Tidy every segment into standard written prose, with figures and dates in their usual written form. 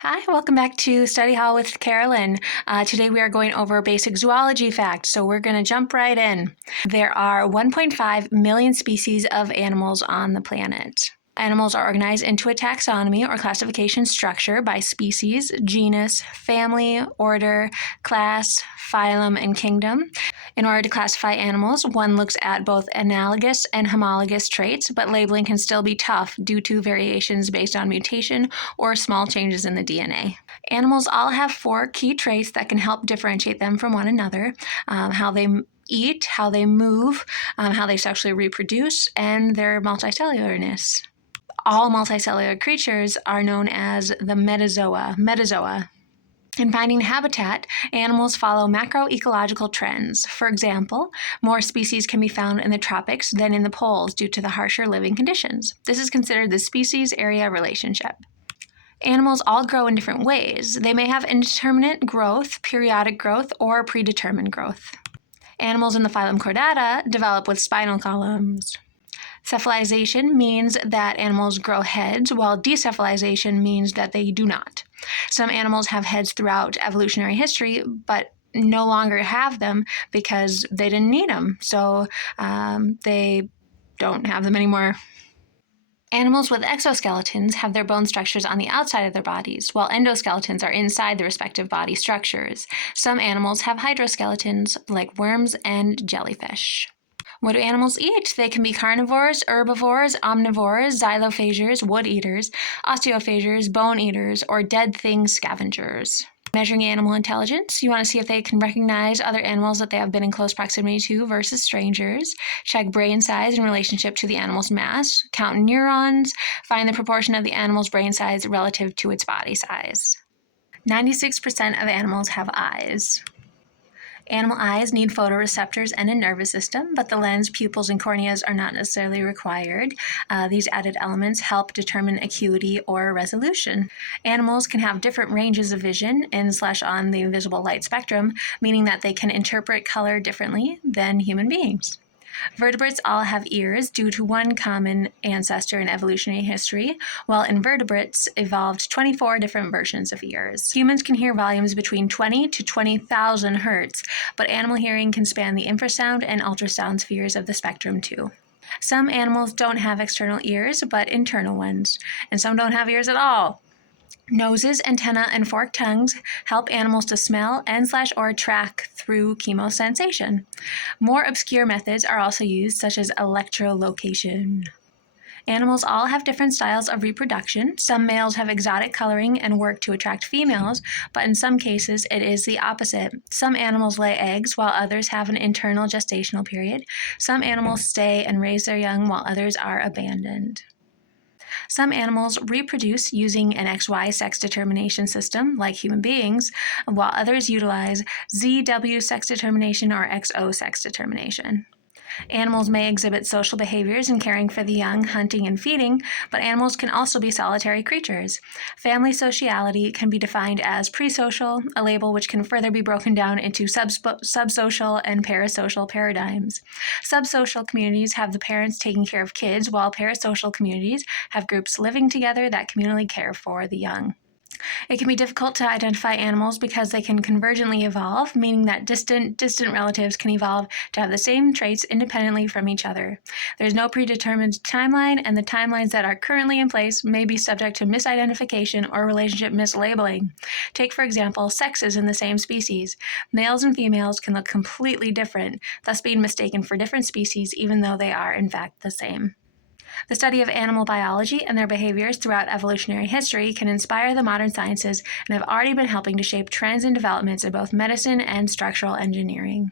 Hi, welcome back to Study Hall with Karolyn. Today we are going over basic zoology facts, so we're going to jump right in. There are 1.5 million species of animals on the planet. Animals are organized into a taxonomy or classification structure by species, genus, family, order, class, phylum, and kingdom. In order to classify animals, one looks at both analogous and homologous traits, but labeling can still be tough due to variations based on mutation or small changes in the DNA. Animals all have 4 key traits that can help differentiate them from one another: how they eat, how they move, how they sexually reproduce, and their multicellularness. All multicellular creatures are known as the metazoa. In finding habitat, animals follow macroecological trends. For example, more species can be found in the tropics than in the poles due to the harsher living conditions. This is considered the species-area relationship. Animals all grow in different ways. They may have indeterminate growth, periodic growth, or predetermined growth. Animals in the phylum Chordata develop with spinal columns. Cephalization means that animals grow heads, while decephalization means that they do not. Some animals have heads throughout evolutionary history, but no longer have them because they didn't need them, so they don't have them anymore. Animals with exoskeletons have their bone structures on the outside of their bodies, while endoskeletons are inside the respective body structures. Some animals have hydroskeletons, like worms and jellyfish. What do animals eat? They can be carnivores, herbivores, omnivores, xylophagers, wood eaters, osteophagers, bone eaters, or dead thing scavengers. Measuring animal intelligence, you want to see if they can recognize other animals that they have been in close proximity to versus strangers. Check brain size in relationship to the animal's mass. Count neurons. Find the proportion of the animal's brain size relative to its body size. 96% of animals have eyes. Animal eyes need photoreceptors and a nervous system, but the lens, pupils, and corneas are not necessarily required. These added elements help determine acuity or resolution. Animals can have different ranges of vision in/on the visible light spectrum, meaning that they can interpret color differently than human beings. Vertebrates all have ears due to one common ancestor in evolutionary history, while invertebrates evolved 24 different versions of ears. Humans can hear volumes between 20 to 20,000 hertz, but animal hearing can span the infrasound and ultrasound spheres of the spectrum too. Some animals don't have external ears, but internal ones, and some don't have ears at all. Noses, antennae, and forked tongues help animals to smell and/or track through chemosensation. More obscure methods are also used, such as electrolocation. Animals all have different styles of reproduction. Some males have exotic coloring and work to attract females, but in some cases it is the opposite. Some animals lay eggs, while others have an internal gestational period. Some animals stay and raise their young, while others are abandoned. Some animals reproduce using an XY sex determination system, like human beings, while others utilize ZW sex determination or XO sex determination. Animals may exhibit social behaviors in caring for the young, hunting, and feeding, but animals can also be solitary creatures. Family sociality can be defined as presocial, a label which can further be broken down into subsocial and parasocial paradigms. Subsocial communities have the parents taking care of kids, while parasocial communities have groups living together that communally care for the young. It can be difficult to identify animals because they can convergently evolve, meaning that distant relatives can evolve to have the same traits independently from each other. There's no predetermined timeline, and the timelines that are currently in place may be subject to misidentification or relationship mislabeling. Take, for example, sexes in the same species. Males and females can look completely different, thus being mistaken for different species even though they are in fact the same. The study of animal biology and their behaviors throughout evolutionary history can inspire the modern sciences and have already been helping to shape trends and developments in both medicine and structural engineering.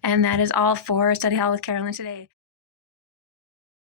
And that is all for Study Hall with Karolyn today.